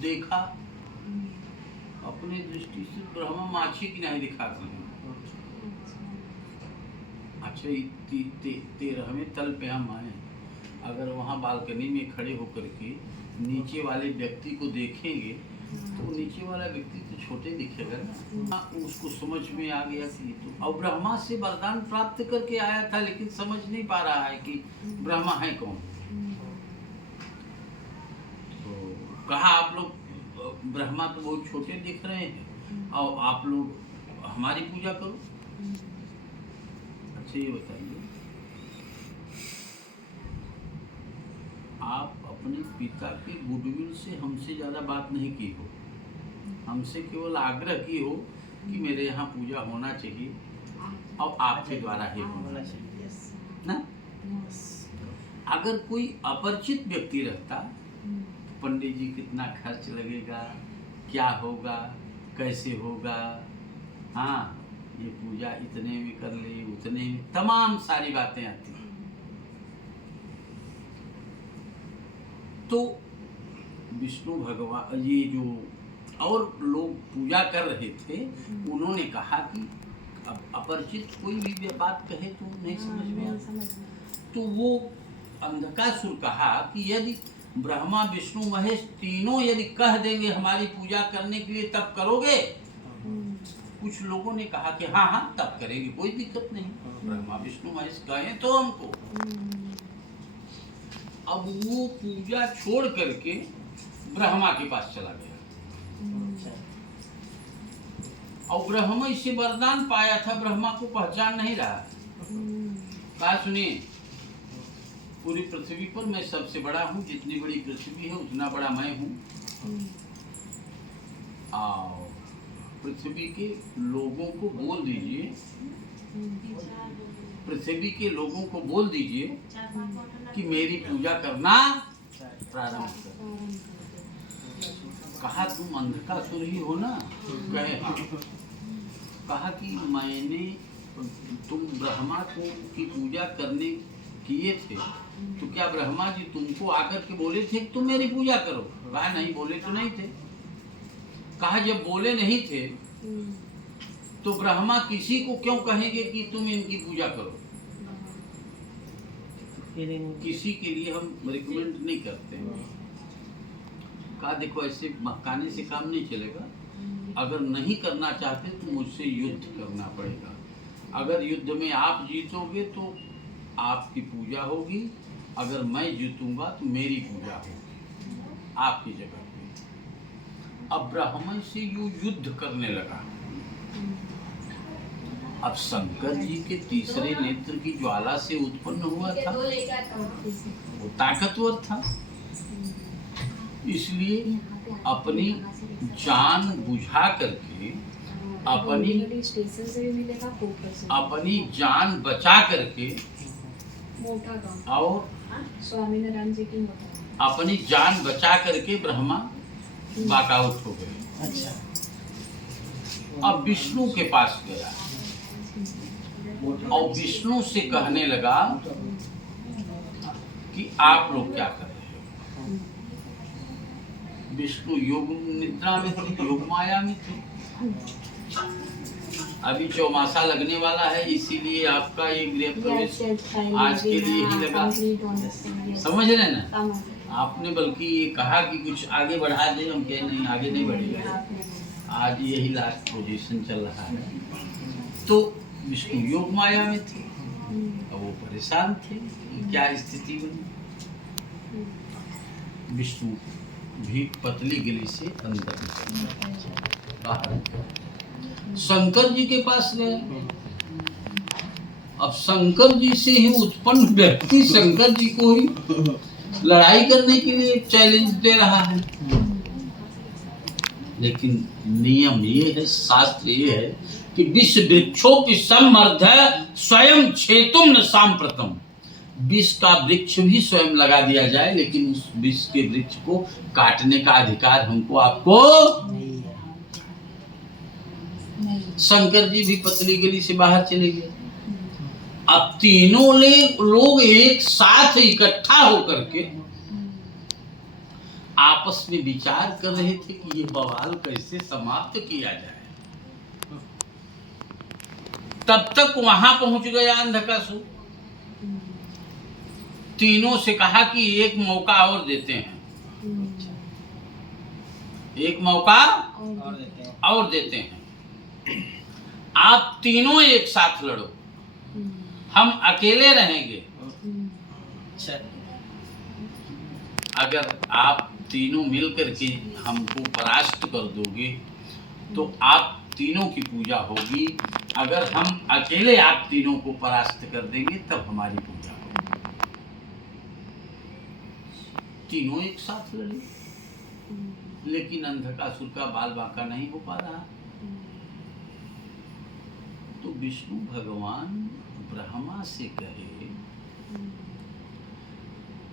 देखा अपनी दृष्टि से ब्रह्मा माछी की नहीं दिखा रहे। अच्छा 13वें तल पे हम आए, अगर वहाँ बालकनी में खड़े होकर के नीचे वाले व्यक्ति को देखेंगे तो नीचे वाला व्यक्ति तो छोटे दिखेगा ना। उसको समझ में आ गया कि तो और ब्रह्मा से वरदान प्राप्त करके आया था, लेकिन समझ नहीं पा रहा है कि ब्रह्मा है कौन। तो कहा आप लोग ब्रह्मा तो बहुत छोटे दिख रहे हैं और आप लोग हमारी पूजा करो। अच्छा ये बताइए, आप अपने पिता के गुडविल से हमसे ज़्यादा बात नहीं की हो, हमसे केवल आग्रह की हो कि मेरे यहाँ पूजा होना चाहिए और आपके द्वारा ही होना चाहिए ना। अगर कोई अपरिचित व्यक्ति रहता, पंडित जी कितना खर्च लगेगा, क्या होगा, कैसे होगा, हाँ ये पूजा इतने में कर ले, उतने में, तमाम सारी बातें आती हैं। तो विष्णु भगवान ये जो और लोग पूजा कर रहे थे, उन्होंने कहा कि अब अपरिचित कोई भी बात कहे तो नहीं समझ में आता। तो वो अंधकासुर कहा कि यदि ब्रह्मा विष्णु महेश तीनों यदि कह देंगे हमारी पूजा करने के लिए तब करोगे। कुछ लोगों ने कहा कि हाँ हाँ तब करेंगे, कोई दिक्कत नहीं, ब्रह्मा विष्णु महेश कहें तो हमको। अब वो पूजा छोड़ करके ब्रह्मा के पास चला गया और ब्रह्मा से वरदान पाया था, ब्रह्मा को पहचान नहीं रहा। कहा सुनिए, पूरी पृथ्वी पर मैं सबसे बड़ा हूँ, जितनी बड़ी पृथ्वी है उतना बड़ा मैं हूँ। और पृथ्वी के लोगों को बोल दीजिए, पृथ्वी के लोगों को बोल दीजिए कि मेरी पूजा करना प्रारंभ कर। कहा तुम अंधकासुर ही हो ना? कहे हाँ। कहा कि मैंने तुम ब्रह्मा को की पूजा करने किए थे, तो क्या ब्रह्मा जी तुमको आकर के बोले थे कि तुम मेरी पूजा करो? कहा नहीं, बोले तो नहीं थे। कहा जब बोले नहीं थे तो ब्रह्मा किसी को क्यों कहेंगे कि तुम इनकी पूजा करो? किसी के लिए हम रिकमेंड नहीं करते हैं। कहा देखो ऐसे महकाने से काम नहीं चलेगा, अगर नहीं करना चाहते तो मुझसे युद्ध करना पड़ेगा। अगर युद्ध में आप जीतोगे तो आपकी पूजा होगी, अगर मैं जीतूंगा तो मेरी पूजा होगी आपकी जगह पे। अब ब्राह्मण से यू युद्ध करने लगा। अब शंकर जी के तीसरे नेत्र की ज्वाला से उत्पन्न हुआ था, वो ताकतवर था, इसलिए अपनी जान बुझा करके अपनी जान बचा करके और स्वामीनारायण जी की अपनी जान बचा करके ब्रह्मा वॉकआउट हो गए। अच्छा। अब विष्णु के पास गया और विष्णु से कहने लगा कि आप लोग क्या कर रहे हो? विष्णु योग निद्रा में थे, योग माया में थे। अभी चौमासा लगने वाला है, इसीलिए आपका ये गृह प्रवेश आज के लिए ही लगा। समझ रहे ना? आपने बल्कि ये कहा कि कुछ आगे बढ़ा दे, हम कहे नहीं आगे नहीं बढ़ेगा, आज यही लास्ट पोजीशन चल रहा है। तो विष्णु योग माया में थे और वो परेशान थे, क्या स्थिति बनी। विष्णु भी पतली गली से अंदर बाहर शंकर जी के पास गए। अब शंकर जी से ही उत्पन्न व्यक्ति शंकर जी को ही लड़ाई करने के लिए चैलेंज दे रहा है। लेकिन नियम ये है, शास्त्र ये है कि विष वृक्षोपि सम्मर्ध स्वयं छेतुम न सांप्रतम। विष का वृक्ष भी स्वयं लगा दिया जाए, लेकिन उस विष के वृक्ष को काटने का अधिकार हमको आपको नहीं है। शंकर जी भी पतली गली से बाहर चले गए। अब तीनों लोग एक साथ इकट्ठा होकर के आपस में विचार कर रहे थे कि ये बवाल कैसे समाप्त किया जाए। तब तक वहां पहुंच गया अंधकासुर। तीनों से कहा कि एक मौका और देते हैं, एक मौका और देते हैं। आप तीनों एक साथ लड़ो, हम अकेले रहेंगे। अगर आप तीनों मिलकर के हमको परास्त कर दोगे तो आप तीनों की पूजा होगी। अगर हम अकेले आप तीनों को परास्त कर देंगे तब हमारी पूजा होगी। तीनों एक साथ लड़े, लेकिन अंधकासुर का बाल बांका नहीं हो पा रहा। तो विष्णु भगवान ब्रह्मा से कहे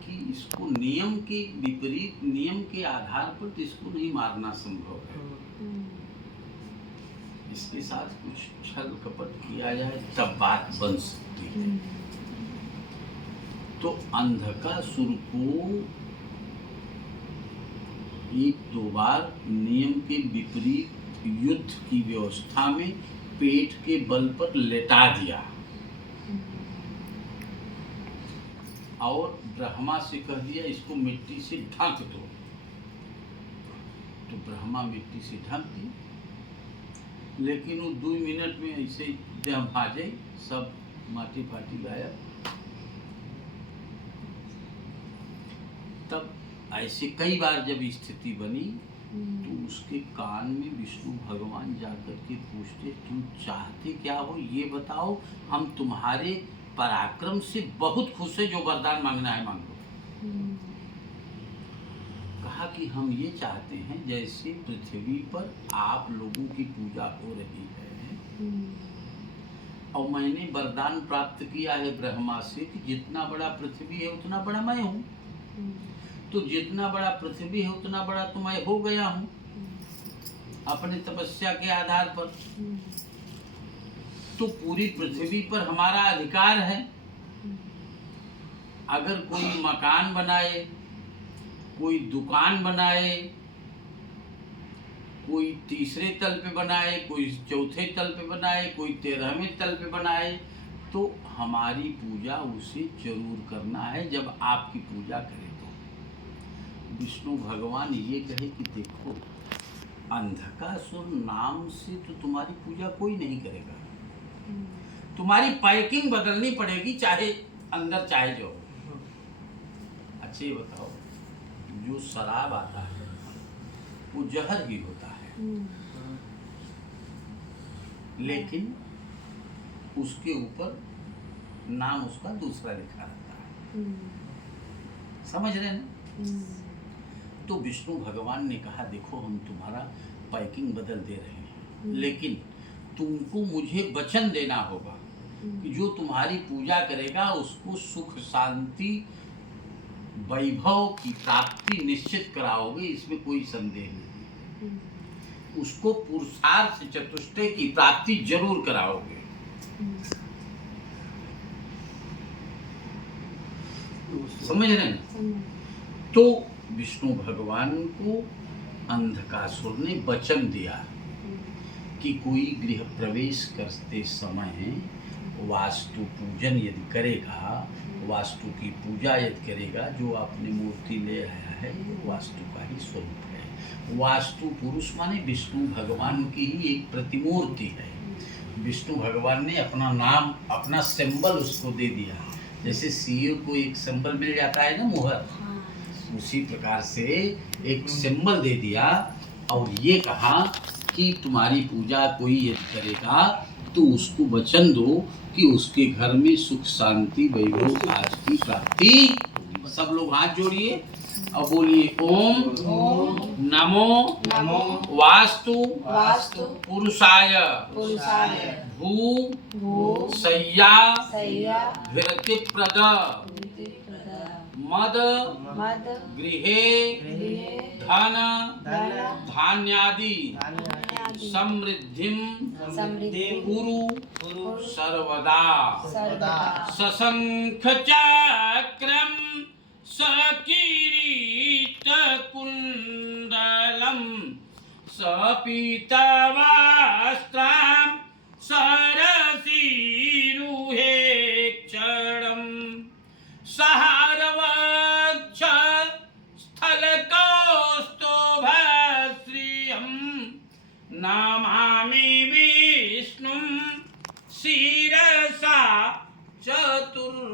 कि इसको नियम के विपरीत, नियम के आधार पर तो इसको नहीं मारना संभव है। इसके साथ कुछ छल कपट किया जाए तब बात बन सकती है। तो अंधकासुर को एक दो बार नियम के विपरीत युद्ध की व्यवस्था में पेट के बल पर लेटा दिया और ब्रह्मा से कह दिया इसको मिट्टी से ढक दो। तो ब्रह्मा मिट्टी से ढक दी, लेकिन वो 2 मिनट में ऐसे देह भाजे, सब माटी फाटी गायब। तब ऐसे कई बार जब स्थिति बनी तो उसके कान में विष्णु भगवान जाकर के पूछते, तुम चाहते क्या हो ये बताओ, हम तुम्हारे पराक्रम से बहुत खुश है, जो वरदान मांगना है मांगो। कहा कि हम ये चाहते हैं जैसे पृथ्वी पर आप लोगों की पूजा हो रही है और मैंने वरदान प्राप्त किया है ब्रह्मा से कि जितना बड़ा पृथ्वी है उतना बड़ा मैं हूँ, तो जितना बड़ा पृथ्वी है उतना बड़ा तो मैं हो गया हूँ अपने तपस्या के आधार पर। तो पूरी पृथ्वी पर हमारा अधिकार है। अगर कोई मकान बनाए, कोई दुकान बनाए, कोई तीसरे तल पे बनाए, कोई चौथे तल पे बनाए, कोई 13वें तल पे बनाए, तो हमारी पूजा उसे जरूर करना है जब आपकी पूजा करे। तो विष्णु भगवान ये कहे कि देखो, अंधकासुर नाम से तो तुम्हारी पूजा कोई नहीं करेगा, तुम्हारी पैकिंग बदलनी पड़ेगी, चाहे अंदर चाहे जो। अच्छा ये बताओ, जो शराब आता है वो जहर ही होता है, लेकिन उसके ऊपर नाम उसका दूसरा लिखा रहता है। समझ रहे ना? तो विष्णु भगवान ने कहा देखो, हम तुम्हारा पैकिंग बदल दे रहे हैं, लेकिन तुमको मुझे वचन देना होगा कि जो तुम्हारी पूजा करेगा उसको सुख शांति वैभव की प्राप्ति निश्चित कराओगे, इसमें कोई संदेह नहीं। उसको पुरुषार्थ चतुष्टय की प्राप्ति जरूर कराओगे। समझ रहे हैं? तो विष्णु भगवान को अंधकासुर ने वचन दिया कि कोई गृह प्रवेश करते समय वास्तु पूजन यदि करेगा, वास्तु की पूजा यदि करेगा, जो आपने मूर्ति ले आया है वो वास्तु का ही स्वरूप है। वास्तु पुरुष माने विष्णु भगवान की ही एक प्रतिमूर्ति है। विष्णु भगवान ने अपना नाम, अपना सिंबल उसको दे दिया। जैसे सीए को एक सिंबल मिल जाता है ना, मुहर, उसी प्रकार से एक सिंबल दे दिया और ये कहा कि तुम्हारी पूजा कोई यदि करेगा तो उसको वचन दो कि उसके घर में सुख शांति वैभव आज की प्राप्ति होगी। सब लोग हाथ जोड़िए और बोलिए ओम नमो वास्तु पुरुषाय भू शय्या धृतिप्रद मद गृहे धन धान्यादि समृद्धिं कुरु सर्वदा। सशंख चक्रं सकीरीट कुंडलं पीतवस्त्रं सरसीरुहे क्षणं सहर्वक्ष स्थलकौस्तुभश्रियं नमामि विष्णुं शिरसा चतुर्भुजम्।